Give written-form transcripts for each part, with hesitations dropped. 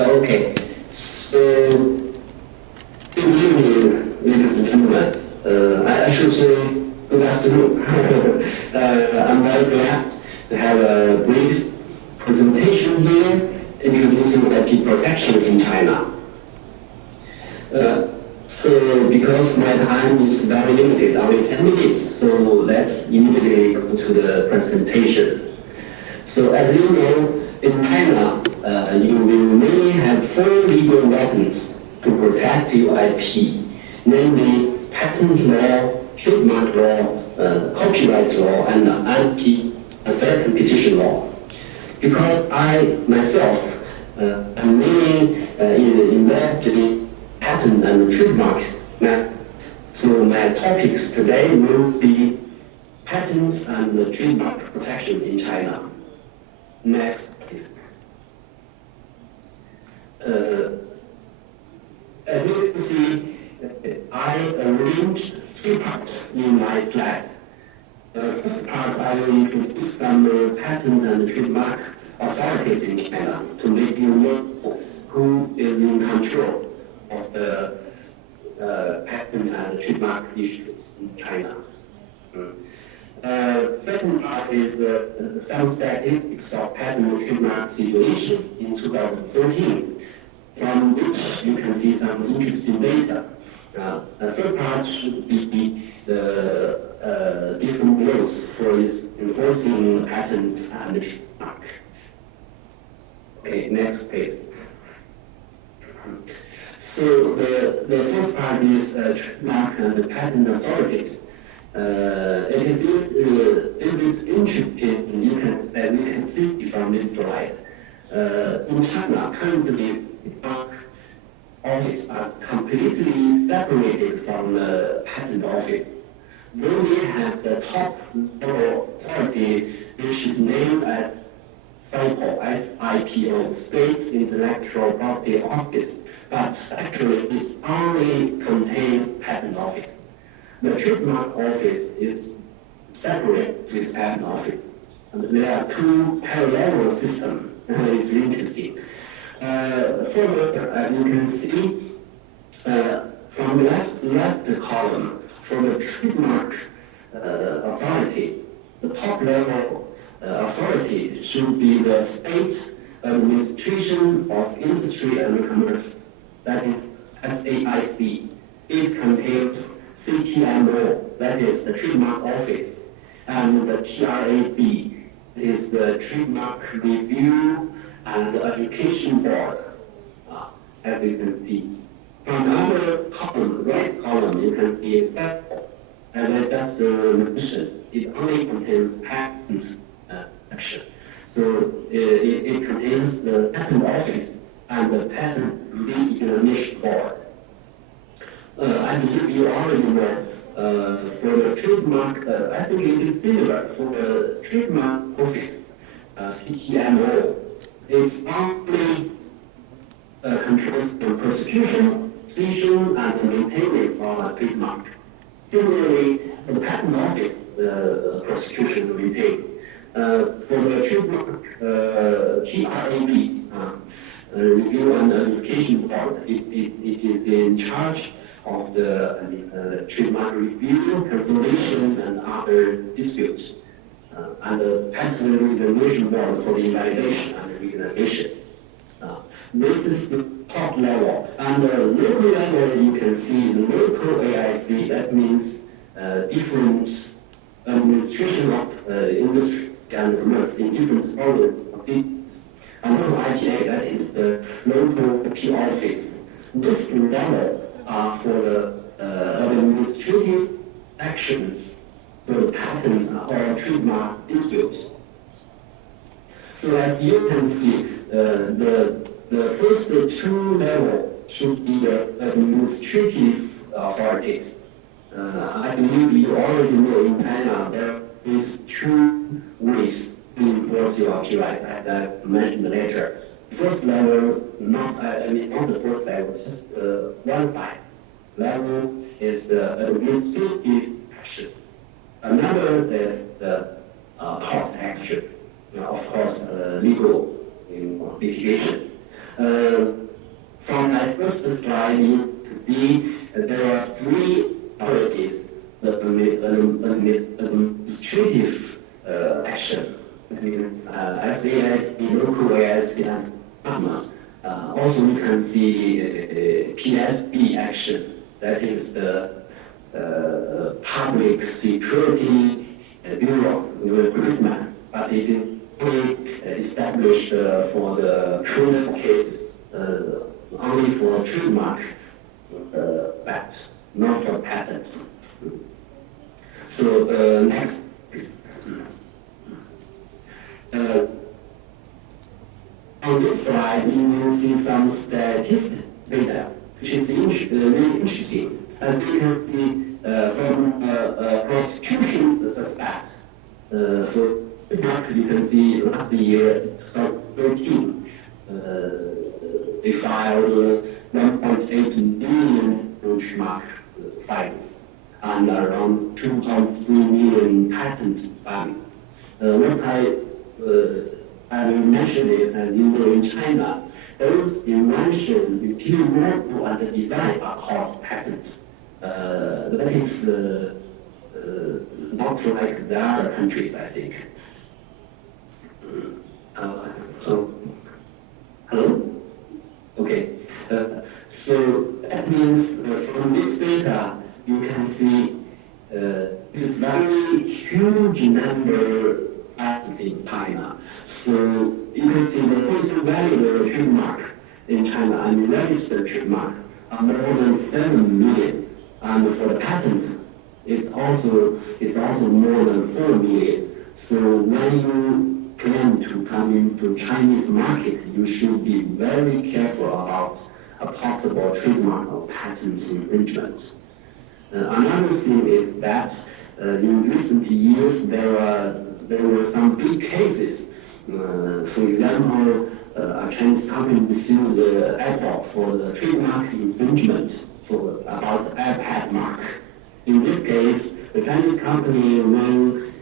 Okay, so good evening, ladies and gentlemen. I should say good afternoon. I'm very glad to have a brief presentation here introducing the people section in China. So because my time is very limited, only 10 minutes, so let's immediately go to the presentation. So as you know, in China, you will mainly have 4 legal weapons to protect your IP, namely patent law, trademark law, copyright law, and anti-fair competition law. Because I myself am mainly involved in patent and trademark matters, so my topics today will be patents and trademark protection in China. Next, please. As you can see, I arranged 3 parts in my slide. The first part, I will introduce some patent and trademark authorities in China to make you know who is in control of the patent and trademark issues in China. Second part is some statistics of patent and trademark situation in 2013, from which you can see some interesting data. The third part should be the different rules for enforcing patent and trademark. Okay, next page. So the first part is trademark and patent authorities. It is interesting, you can see from this slide. In China, currently, trademark office are completely separated from the patent office. Then we have the top level authority, which is named as SIPO, State Intellectual Property Office, but actually it only contains patent office. The trademark office is separate with patent office. And there are 2 parallel systems. It's interesting. Further, as you can see, from the left column, for the trademark authority, the top level authority should be the State Administration of Industry and Commerce, that is SAIC. It contains CTMO, that is the trademark office, and the TRAB is the trademark review and education board, as you can see. From the other column, right column, you can see federal. As I just mentioned, it only contains patent section. So it contains the patent office and the patent re-examination board. I believe you already know, for the trademark, I think it is similar for the trademark office, CTMO. It only controls the prosecution, seizure, and maintenance of a trademark. Similarly, the patent office prosecution and maintain. For the trademark TRAB, review and education board, it is in charge of the trademark review, cancellation, and other disputes, and the patent reservation board for the invalidation and reexamination. This is the top level. And the local level, you can see the local AIC, that means different administration of industry and commerce in different areas of this. And local IGA, that is the local P office. This level are for the administrative actions for the patent or trademark disputes. So as you can see, the first 2 levels should be the administrative authorities. I believe you already know in China there is 2 ways to enforce your copyright, as I mentioned later. First level, not the first level, just one side. Level is the administrative action. Another is the court action. Of course, legal litigation. administrative action. SASC, local ASC, and PAMA. Also, we can see PSB action, that is the Public Security Bureau recruitment, but it is only established for the criminal cases, only for trademark rights, not for patents. So next. On this slide, you will see some statistics data, which is really interesting. As you can see from prosecution aspect, for trademark, you can see last year, 2013, they filed 1.8 million trademark filings and around 2.3 million patent filings. What I mentioned it, in China, those inventions still more to design are called patents. That is not like the other countries, I think. So, hello? Okay. So that means from this data, you can see this very huge number in China. So you can see the total value of trademark in China and registered trademark are more than 7 million. And for the patent, it's also more than 4 million. So when you plan to come into Chinese market, you should be very careful about a possible trademark or patent infringements. Another thing is that in recent years there were some big cases. For example, a Chinese company sued Apple for the trademark infringement about the iPad mark. In this case, the Chinese company won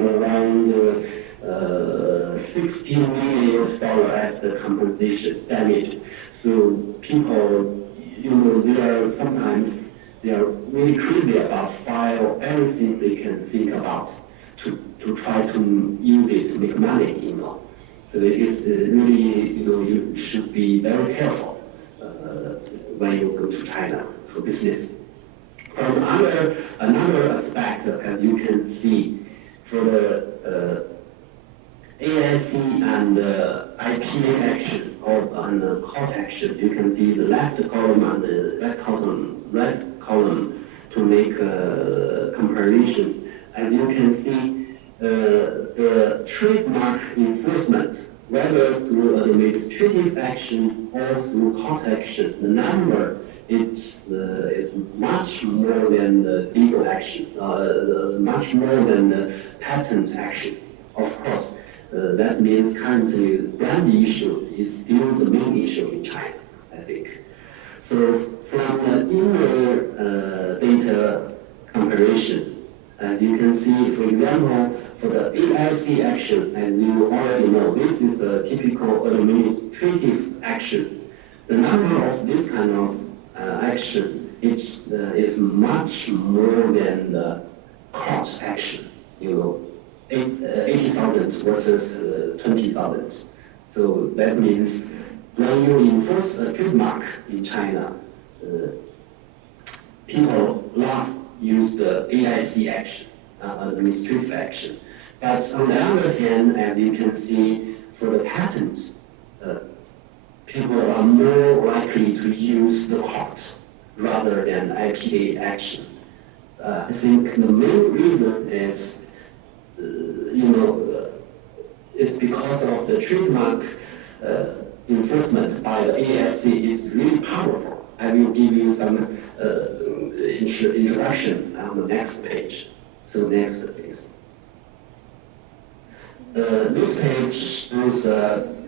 around $16 million as the compensation damage. So people, they are really crazy about file everything they can think about to try to use it to make money, So it is really, you should be very careful when you go to China for business. From another aspect, as you can see, for the AIC and IPA action and court action, you can see the left column and the right column to make a comparison. As you can see, the trademark enforcement, whether through administrative action or through court action, the number is much more than the legal actions, much more than the patent actions. Of course, that means currently the brand issue is still the main issue in China, I think. So from the inner data comparison, as you can see, for example, for the AIC actions, as you already know, this is a typical administrative action. The number of this kind of action is much more than the court action. 80,000 versus 20,000. So that means when you enforce a trademark in China, people use the AIC action, administrative action. But on the other hand, as you can see, for the patents, people are more likely to use the courts rather than IPA action. I think the main reason is, it's because of the trademark enforcement by the AIC is really powerful. I will give you some introduction on the next page. So next, please. This page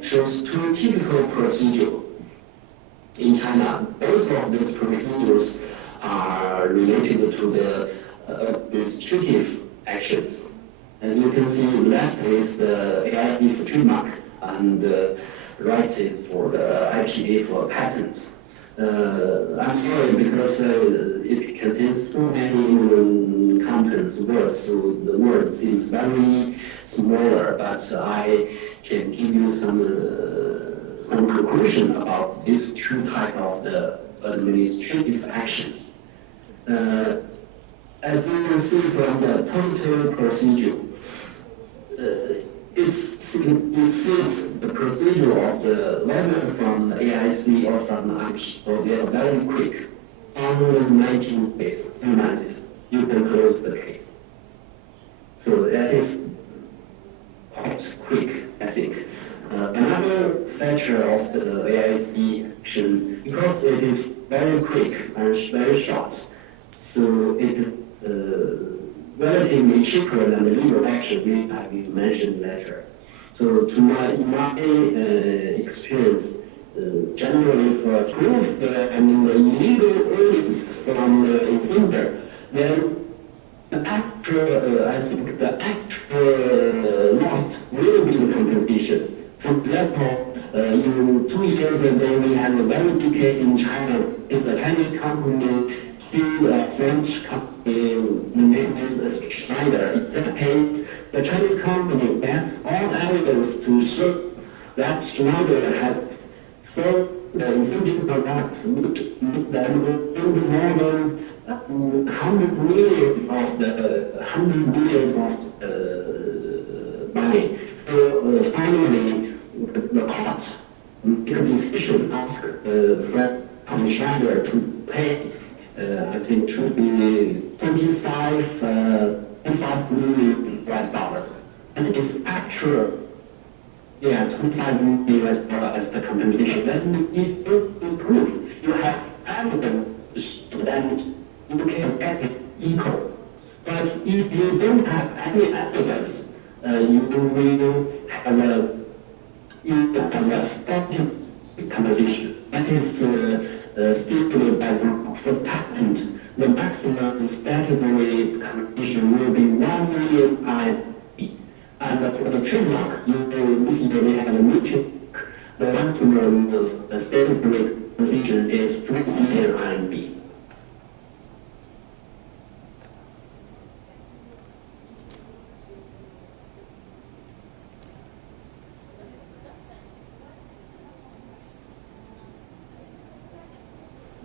shows two typical procedures in China. Both of these procedures are related to the administrative actions. As you can see, left is the AIP for trademark, and right is for the IPA for patent. I'm sorry because it contains too many use words, so the word seems very smaller, but I can give you some conclusion about these two types of the administrative actions. As you can see from the total procedure, it seems the procedure of the whether from the AIC or from the IP, they are very quick. Under 19 days, 2 months, you can close the case. So that is quite quick, I think. Another feature of the AIC action, because it is very quick and very short, so it is relatively cheaper than the legal action which I will mention later. So to my experience, generally for proof the illegal earnings from the offender, then the actual, I think the actual loss will be the compensation. For example, 2 years ago we had a very big case in China. It's a Chinese company sued a French company, the name is Schneider. In that case, the Chinese company has all evidence to show that Schneider has sold the infringing products which more than 100 million of money. So finally, the court made a decision ask Schneider to pay, I think, should be $25 million. And it's actual, $25 million as the compensation. That is proof. You have evidence that you can get it equal. But if you don't have any evidence, you will have a static compensation. That is stipulated by the patent. The maximum statutory compensation will be 1 million RMB. And for the trademark, you will usually have a meeting. The maximum statutory compensation is 3 million RMB.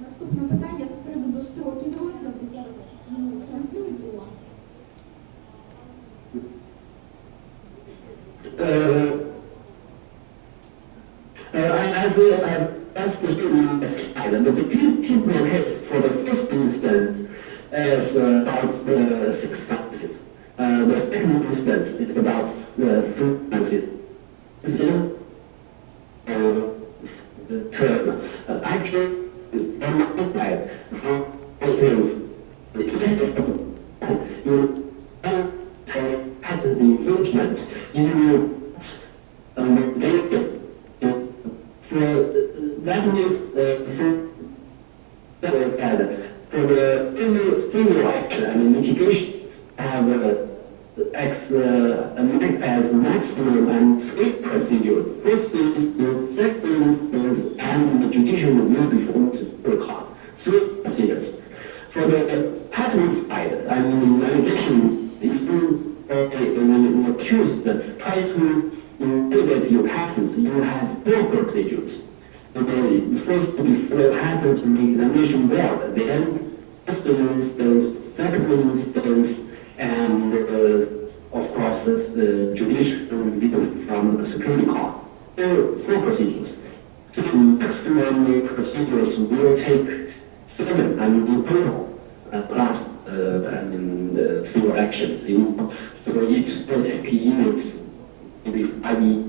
Наступне питання з приводу строків розгляду. Зараз транслюють його. I will ask the student the typical case for the first instance is about 6 months. The second instance is about 3 months. The term. Actually, on my side, you patent infringement, you that means for the civil action and litigation have as maximum and 3 procedures. First is the second instance and the judicial review before the court. 3 procedures. For the patent side, litigation is when you accuse try to invalidate your patents, you have 4 procedures. The first before patent examination board, then first instance, second instance, and of course the judicial review from the Supreme Court. There are 4 procedures. So maximum procedures will take 7 in total, plus the civil actions. So each take years, maybe 5 years.